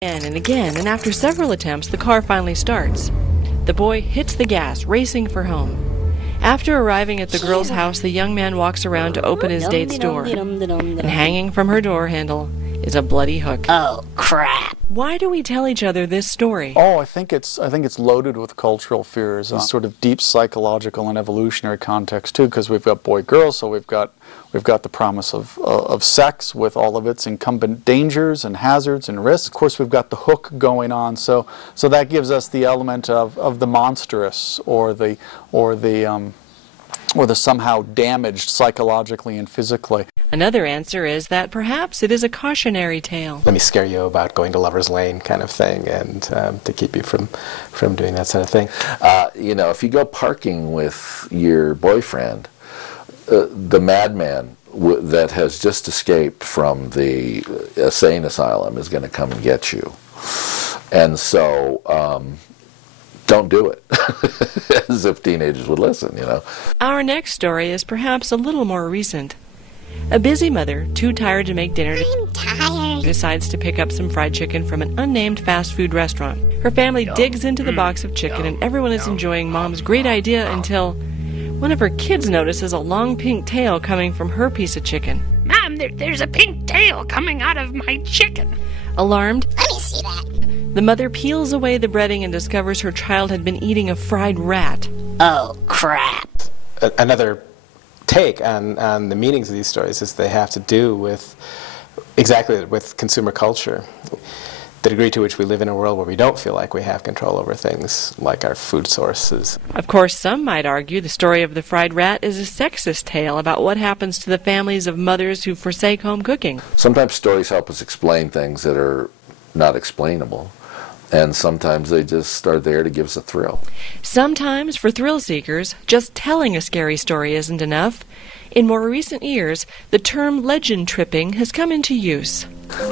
Again and again, and after several attempts, the car finally starts. The boy hits the gas, racing for home. After arriving at the girl's house, the young man walks around to open his date's door. And hanging from her door handle is a bloody hook. Oh, crap. Why do we tell each other this story? Oh, I think it's loaded with cultural fears, a sort of deep psychological and evolutionary context too, because we've got boy-girls, so we've got the promise of sex with all of its incumbent dangers and hazards and risks. Of course, we've got the hook going on, so that gives us the element of the monstrous or the somehow damaged psychologically and physically. Another answer is that perhaps it is a cautionary tale. Let me scare you about going to Lover's Lane kind of thing, and to keep you from doing that sort of thing. If you go parking with your boyfriend, the madman that has just escaped from the insane asylum is going to come and get you. And so don't do it, as if teenagers would listen, Our next story is perhaps a little more recent. A busy mother, too tired to make dinner, decides to pick up some fried chicken from an unnamed fast food restaurant. Her family digs into the box of chicken, and everyone is enjoying Mom's great idea until one of her kids notices a long pink tail coming from her piece of chicken. Mom, there's a pink tail coming out of my chicken. Alarmed, Let me see that. the mother peels away the breading and discovers her child had been eating a fried rat. Oh, crap. Another take on the meanings of these stories is they have to do with consumer culture. The degree to which we live in a world where we don't feel like we have control over things like our food sources. Of course, some might argue the story of the fried rat is a sexist tale about what happens to the families of mothers who forsake home cooking. Sometimes stories help us explain things that are not explainable, and sometimes they just are there to give us a thrill. Sometimes, for thrill seekers, just telling a scary story isn't enough. In more recent years, the term legend tripping has come into use.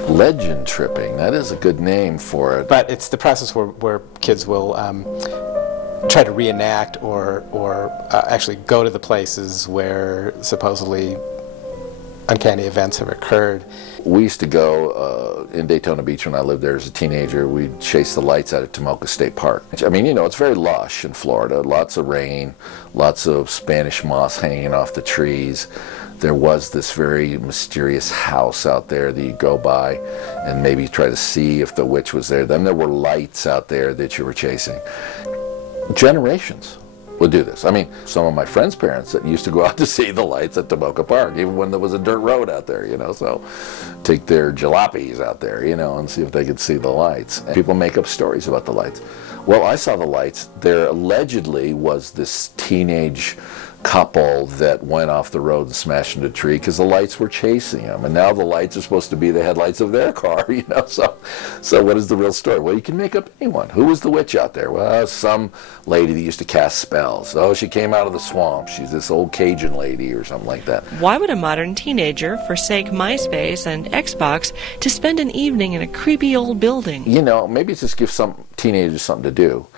Legend tripping, that is a good name for it. But it's the process where kids will try to reenact or actually go to the places where supposedly uncanny events have occurred. We used to go in Daytona Beach when I lived there as a teenager. We'd chase the lights out at Tomoka State Park. I mean, it's very lush in Florida. Lots of rain, lots of Spanish moss hanging off the trees. There was this very mysterious house out there that you go by and maybe try to see if the witch was there. Then there were lights out there that you were chasing. Generations would do this. I mean, some of my friends' parents that used to go out to see the lights at Tomoka Park, even when there was a dirt road out there, so take their jalopies out there, and see if they could see the lights. And people make up stories about the lights. Well, I saw the lights. There allegedly was this teenage couple that went off the road and smashed into a tree because the lights were chasing them, and now the lights are supposed to be the headlights of their car, so what is the real story? Well, you can make up anyone. Who was the witch out there? Well, some lady that used to cast spells. Oh, she came out of the swamp. She's this old Cajun lady or something like that. Why would a modern teenager forsake MySpace and Xbox to spend an evening in a creepy old building? Maybe it's just give some teenagers something to do.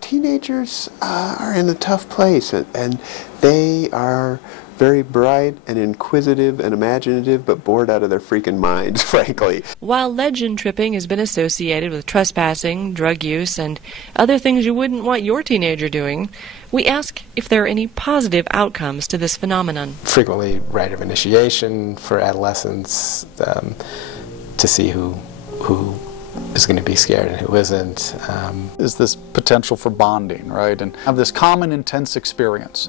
Teenagers are in a tough place, and they are very bright and inquisitive and imaginative, but bored out of their freaking minds, frankly. While legend tripping has been associated with trespassing, drug use, and other things you wouldn't want your teenager doing, we ask if there are any positive outcomes to this phenomenon. Frequently rite of initiation for adolescents to see who is going to be scared and who isn't. Is this potential for bonding, right? And have this common intense experience.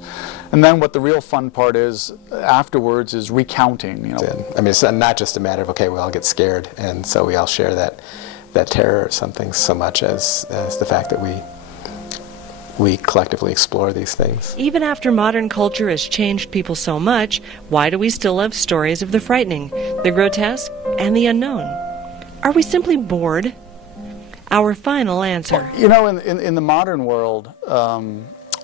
And then what the real fun part is afterwards is recounting. I mean, it's not just a matter of, okay, we all get scared and so we all share that terror or something, so much as the fact that we collectively explore these things. Even after modern culture has changed people so much, why do we still love stories of the frightening, the grotesque, and the unknown? Are we simply bored? Our final answer. In the modern world,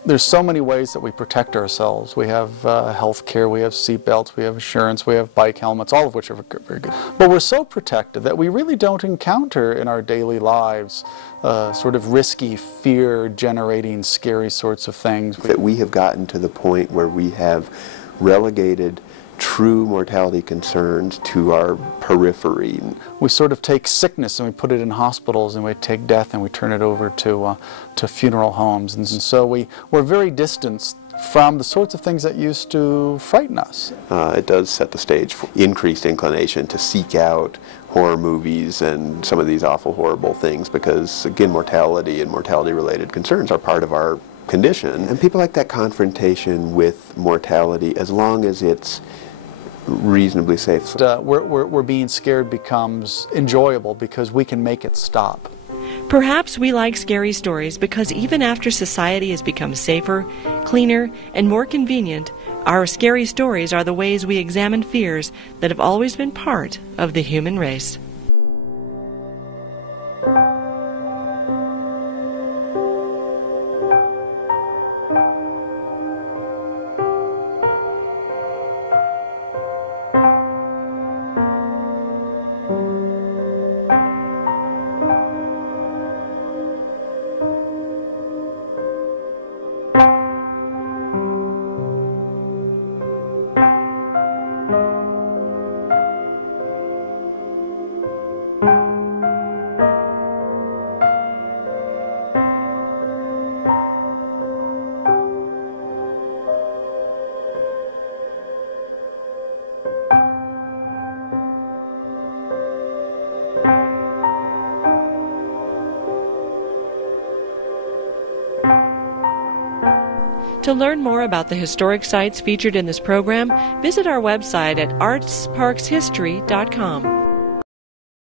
there's so many ways that we protect ourselves. We have health care, we have seatbelts, we have insurance, we have bike helmets, all of which are very good. But we're so protected that we really don't encounter in our daily lives sort of risky, fear-generating, scary sorts of things. That we have gotten to the point where we have relegated true mortality concerns to our periphery. We sort of take sickness and we put it in hospitals, and we take death and we turn it over to funeral homes. And so we're very distanced from the sorts of things that used to frighten us. It does set the stage for increased inclination to seek out horror movies and some of these awful, horrible things because, again, mortality and mortality-related concerns are part of our condition. And people like that confrontation with mortality, as long as it's reasonably safe. Where being scared becomes enjoyable because we can make it stop. Perhaps we like scary stories because even after society has become safer, cleaner, and more convenient, our scary stories are the ways we examine fears that have always been part of the human race. To learn more about the historic sites featured in this program, visit our website at artsparkshistory.com.